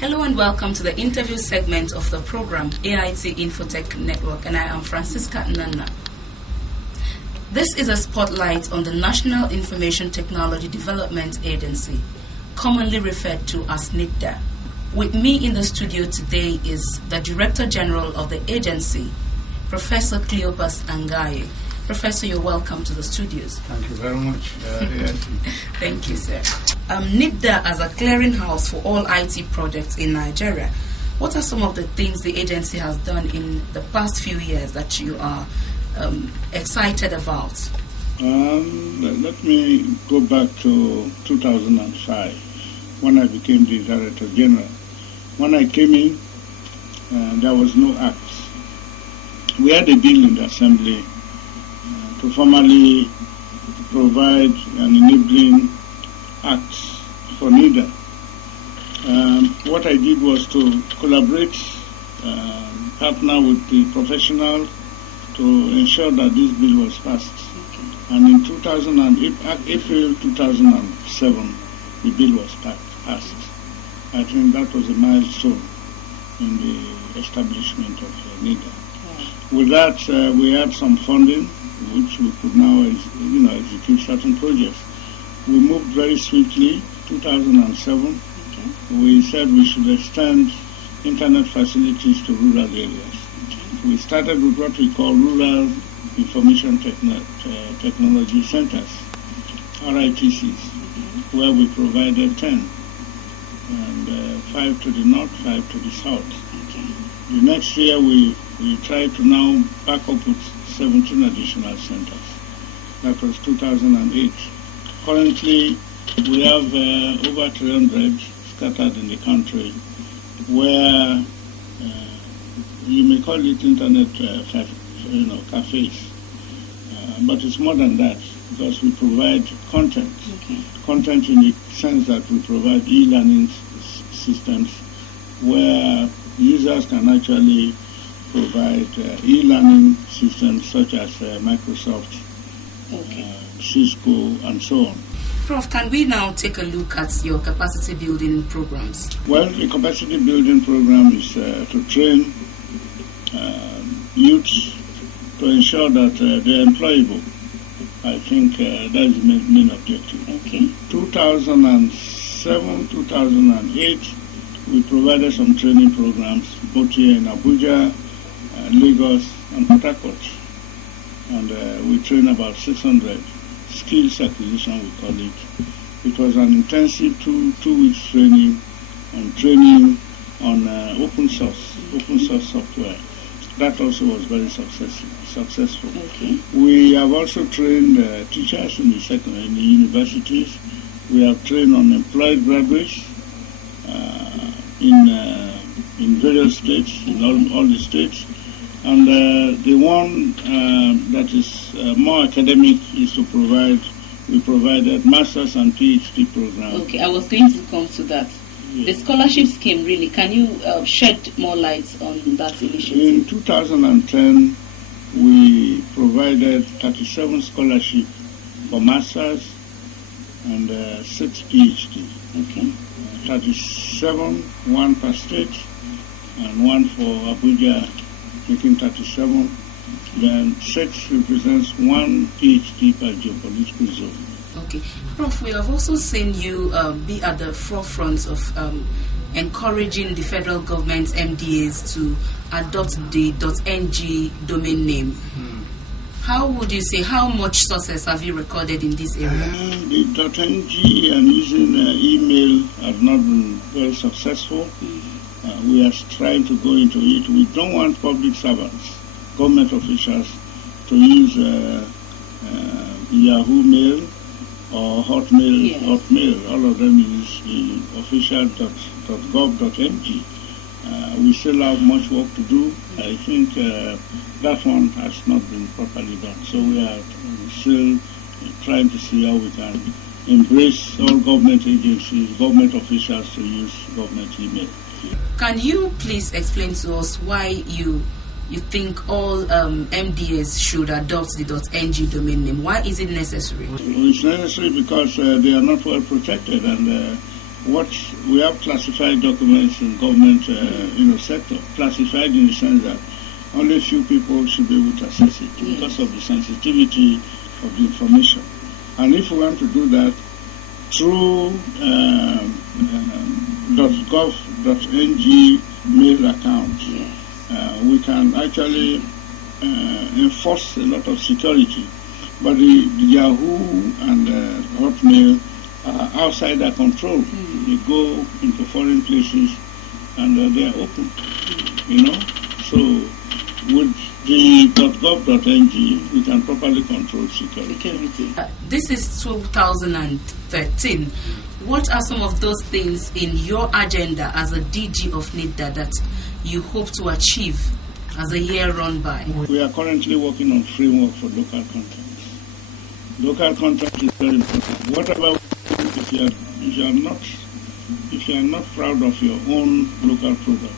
Hello and welcome to the interview segment of the program AIT Infotech Network, and I am Francisca Nnana. This is a spotlight on the National Information Technology Development Agency, commonly referred to as NITDA. With me in the studio today is the Director General of the agency, Professor Cleopas Angaye. Professor, you're welcome to the studios. Thank you very much. Thank you, sir. NITDA as a clearinghouse for all IT projects in Nigeria. What are some of the things the agency has done in the past few years that you are excited about? Let me go back to 2005 when I became the Director General. When I came in, there was no act. We had a bill in the Assembly to formally provide an enabling act for NITDA. What I did was to collaborate, partner with the professional to ensure that this bill was passed. Okay. And in April 2007, the bill was passed. I think that was a milestone in the establishment of NITDA. Yeah. With that, we had some funding, which we could now execute certain projects. We moved very swiftly. 2007, okay. We said we should extend internet facilities to rural areas. Okay. We started with what we call Rural Information Technology Centers, RITCs, where we provided 10, and 5 to the north, 5 to the south. Okay. The next year we tried to now back up with 17 additional centers. That was 2008. Currently, we have over 300 scattered in the country, where you may call it internet cafes, but it's more than that because we provide content. Okay. Content in the sense that we provide e-learning systems where users can actually provide e-learning systems such as Microsoft, okay. Cisco, and so on. Prof, can we now take a look at your capacity building programs? Well, the capacity building program is to train youths to ensure that they're employable. I think that is the main objective. Okay. 2007, 2008, we provided some training programs both here in Abuja, Lagos, and Port Harcourt. And we trained about 600 skills acquisition, we call it. It was an intensive two weeks training on open source software. That also was very successful. Okay. We have also trained teachers in the universities. We have trained unemployed graduates in various states, in all the states. And the one that is more academic is we provided master's and PhD programs. Okay, I was going to come to that. Yeah. The scholarship scheme, really, can you shed more light on that initiative? In 2010, we provided 37 scholarships for master's and 6 PhD. Okay. 37, 1 per state, and 1 for Abuja, making 37. Then 6 represents 1 PhD per geopolitical zone. Okay. Prof, we have also seen you be at the forefront of encouraging the federal government MDAs to adopt the .ng domain name. How would you say, how much success have you recorded in this area? The .ng and using email have not been very successful. We are trying to go into it. We don't want public servants, government officials, to use Yahoo Mail or Hotmail. Yes. Hotmail. All of them use the official .gov.ng. We still have much work to do. I think that one has not been properly done. So we are still trying to see how we can embrace all government agencies, government officials to use government email. Can you please explain to us why you think all MDAs should adopt the .ng domain name? Why is it necessary? It's necessary because they are not well protected, and what we have classified documents in government sector, classified in the sense that only a few people should be able to access it because of the sensitivity of the information. And if we want to do that through .gov.ng mail account, we can actually enforce a lot of security. But the Yahoo and Hotmail are outside our control. They go into foreign places and they are open, So with the .gov.ng, we can properly control security. This is 2013. What are some of those things in your agenda as a DG of NITDA that you hope to achieve as the year run by? We are currently working on framework for local content. Local content is very important. Whatever, if you are not proud of your own local product,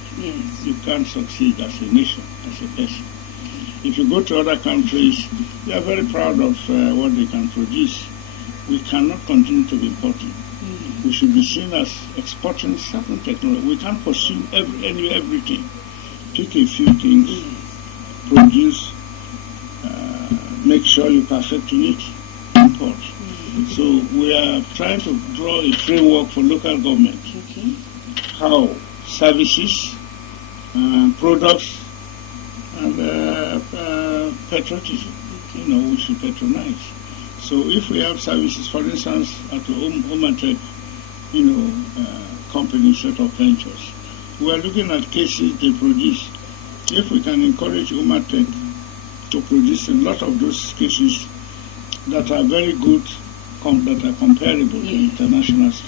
you can't succeed as a nation, as a person. If you go to other countries, they are very proud of what they can produce. We cannot continue to be importing. We should be seen as exporting certain technology. We can't pursue everything. Pick a few things, produce, make sure you perfect it, import. So we are trying to draw a framework for local government. How services, products, and patriotism, we should patronize. So if we have services, for instance, at the Omatech, company set of ventures, we are looking at cases they produce. If we can encourage Omatech to produce a lot of those cases that are very good, that are comparable to international standards.